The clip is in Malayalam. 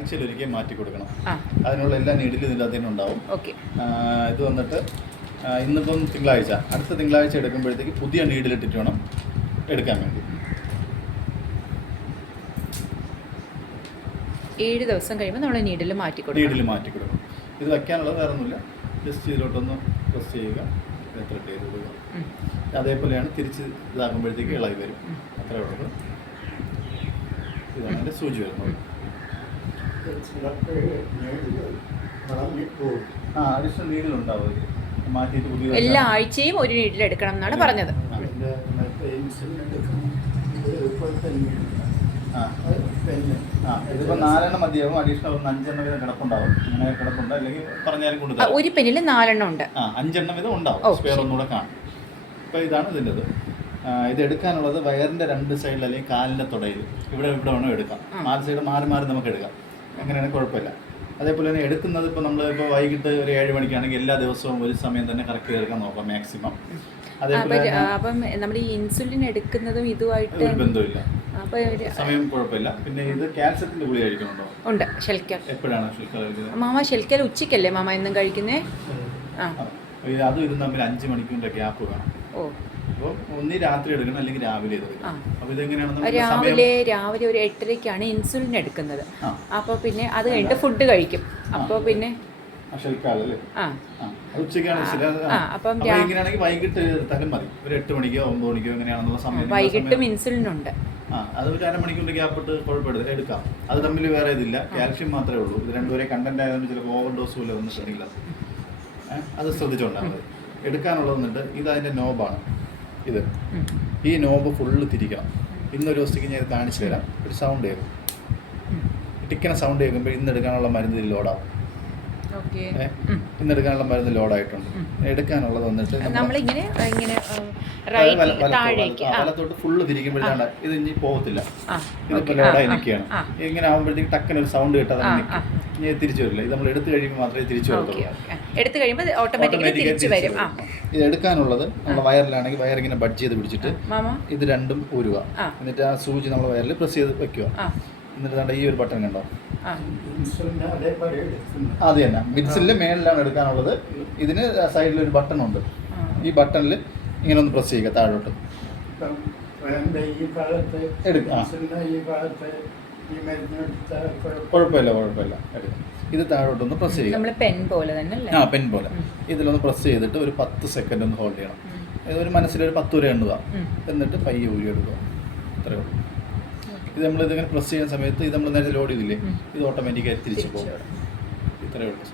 ആഴ്ചയിലൊരിക്കൽ മാറ്റി കൊടുക്കണം. അതിനുള്ള എല്ലാ നീഡിലും ഇതിൻ്റെ അതിന് ഉണ്ടാവും. ഇത് വന്നിട്ട് ഇന്നിപ്പം തിങ്കളാഴ്ച, അടുത്ത തിങ്കളാഴ്ച എടുക്കുമ്പോഴത്തേക്ക് പുതിയ നീഡിലിട്ടിട്ട് വേണം എടുക്കാൻ വേണ്ടി. 7 ദിവസം കഴിയുമ്പോൾ നമ്മൾ നീഡിൽ മാറ്റി കൊടുക്കണം. ഇത് വയ്ക്കാനുള്ളത് വേറെ ഒന്നുമില്ല, ജസ്റ്റ് ഇതിലോട്ടൊന്ന് പ്രസ് ചെയ്യുക, ത്രെഡ് ചെയ്ത് കൊടുക്കുക. അതേപോലെയാണ് തിരിച്ച് ഇതാകുമ്പോഴത്തേക്ക് ഇളകി വരും. അത്രേ ഉള്ളത്. ഇതാണ് എൻ്റെ സൂചി വരുന്നത്. അഡീഷണൽ നീഡിലുണ്ടാവും, മാറ്റിയിട്ട് പുതിയ എല്ലാ ആഴ്ചയും ഒരു നീഡിൽ എടുക്കണം എന്നാണ് പറഞ്ഞത്. ഇതിപ്പോൾ 4 മതിയാവും. അഡീഷണൽ 5 വീതം കിടപ്പുണ്ടാവും. അങ്ങനെ കിടപ്പുണ്ട്, അല്ലെങ്കിൽ പറഞ്ഞാലും കൊണ്ടുതരാം. ഒരു പെന്നിൽ 4 ഉണ്ട്. 5 വീതം ഉണ്ടാവും. സ്പെയർ ഒന്നുകൂടെ കാണും. അപ്പോൾ ഇതാണ് ഇതിൻ്റെത്. ഇത് എടുക്കാനുള്ളത് വയറിൻ്റെ 2 സൈഡിൽ അല്ലെങ്കിൽ കാലിൻ്റെ തുടയിൽ ഇവിടെ വേണം എടുക്കാം. 4 സൈഡ് മാറി നമുക്ക് എടുക്കാം. അങ്ങനെയാണെങ്കിൽ കുഴപ്പമില്ല. അതേപോലെ തന്നെ എടുക്കുന്നത് ഇപ്പോൾ നമ്മളിപ്പോൾ വൈകിട്ട് ഒരു 7 മണിക്കാണെങ്കിൽ എല്ലാ ദിവസവും ഒരു സമയം തന്നെ കറക്റ്റ് എടുക്കാൻ നോക്കാം മാക്സിമം. അപ്പം നമ്മൾ ഈ ഇൻസുലിൻ എടുക്കുന്നതും ഇതുമായിട്ട് ഒരു ബന്ധമില്ല, സമയം കുഴപ്പമില്ല. പിന്നെ ഇത് കാൽസ്യത്തിൻ്റെ ഗുളിക കഴിക്കുന്നുണ്ടോ? ഉണ്ട്. ഷെൽക്കൽ എപ്പോഴാണ് ഷെൽക്കൽ കഴിക്കുന്നത്? മാമ ഷെൽക്കൽ ഉച്ചയ്ക്കല്ലേ മാമ എന്നും കഴിക്കുന്നേ? അതും ഇതും തമ്മിൽ 5 മണിക്കൂറിൻ്റെ ഗ്യാപ്പ് വേണം. അപ്പോൾ ഒന്നി രാത്രി എടുക്കണം, അല്ലെങ്കിൽ രാവിലെ എടുക്കണം. അപ്പോൾ ഇതെങ്ങനെയാണ്? രാവിലെ ഒരു 8:30ക്കാണ് ഇൻസുലിൻ എടുക്കുന്നത്. അപ്പോൾ പിന്നെ അത് കഴിഞ്ഞിട്ട് ഫുഡ് കഴിക്കും. അപ്പോൾ പിന്നെ ഇങ്ങനെയാണെങ്കിൽ വൈകിട്ട് എടുത്താലും മതി. ഒരു 8 മണിക്കോ 9 മണിക്കോ എങ്ങനെയാണെന്നുള്ള സമയം. വൈകിട്ടും ഇൻസുലിൻ ഉണ്ട്. അത് ഒരു 1/2 മണിക്കൂറിന്റെ ഗ്യാപ്പ് ഇട്ട് കുഴപ്പമില്ല, എടുക്കാം. അത് തമ്മിൽ വേറെ ഇതില്ല, കാൽഷ്യം മാത്രമേ ഉള്ളൂ. ഇത് രണ്ടുപേരെ കണ്ടന്റ് ആയതുകൊണ്ട് ചിലപ്പോൾ ഓവർ ഡോസ് പോലെ വന്നിട്ടുണ്ടെങ്കിൽ അത് ശ്രദ്ധിച്ചുകൊണ്ടാണ് മതി. എടുക്കാനുള്ളത് വന്നിട്ട് ഇത് അതിൻ്റെ നോബാണ്. ഇത് ഈ നോബ് ഫുള്ള് തിരിക്കണം. ഇന്നൊരു ദിവസത്തേക്ക് ഞാൻ കാണിച്ചു തരാം. ഒരു സൗണ്ട് കേൾക്കും, ടിക്കണ സൗണ്ട് കേൾക്കുമ്പോൾ ഇന്നെടുക്കാനുള്ള മരുന്ന് ഇതിൽ ലോഡാവും. ഇന്നെടുക്കാനുള്ള മരുന്ന് ലോഡായിട്ടുണ്ട്. എടുക്കാനുള്ളത് വന്നിട്ട് വലത്തോട്ട് ഫുള്ള് തിരിക്കുമ്പോഴാണ് ഇത് ഇനി പോകത്തില്ല. ഇതിപ്പോൾ ലോഡായി നിൽക്കുകയാണ്. ഇങ്ങനെ ആകുമ്പോഴത്തേക്ക് ടക്കന ഒരു സൗണ്ട് കേട്ടാൽ ഇനി തിരിച്ചു വരില്ല. ഇത് നമ്മൾ എടുത്തു കഴിയുമ്പോൾ മാത്രമേ തിരിച്ചു വരത്തുള്ളൂ. ഇത് എടുക്കാനുള്ളത് നമ്മുടെ വയറിലാണെങ്കിൽ വയറിങ്ങനെ ബഡ് ചെയ്ത് പിടിച്ചിട്ട് ഇത് രണ്ടും ഊരുക. എന്നിട്ട് ആ സൂചി നമ്മൾ വയറിൽ പ്രസ് ചെയ്ത് വെക്കുക. എന്നിട്ട് ഈ ഒരു ബട്ടൺ കണ്ടോ? അത് തന്നെ മിഡ്സിലിന്റെ മേളിലാണ് എടുക്കാനുള്ളത്. ഇതിന് സൈഡിലൊരു ബട്ടൺ ഉണ്ട്. ഈ ബട്ടണിൽ ഇങ്ങനെ ഒന്ന് പ്രസ് ചെയ്യുക താഴോട്ട്. കുഴപ്പമില്ല എടുക്കാം. ഇത് താഴോട്ടൊന്ന് പ്രസ് ചെയ്യുക, പെൻ പോലെ. ഇതിലൊന്ന് പ്രസ് ചെയ്തിട്ട് ഒരു 10 സെക്കൻഡ് ഒന്ന് ഹോൾഡ് ചെയ്യണം. ഒരു മനസ്സിലൊരു 10 വരെ എണ്ണുക. എന്നിട്ട് പയ്യെ ഊരി എടുക്കുക. അത്രയേ ഉള്ളൂ. ഇത് നമ്മളിതിങ്ങനെ പ്രസ് ചെയ്യുന്ന സമയത്ത് ഇത് നമ്മൾ നേരത്തെ ലോഡ് ചെയ്തില്ലേ, ഇത് ഓട്ടോമാറ്റിക്കായി തിരിച്ചു പോകും. ഇത്രയേ ഉള്ളൂ.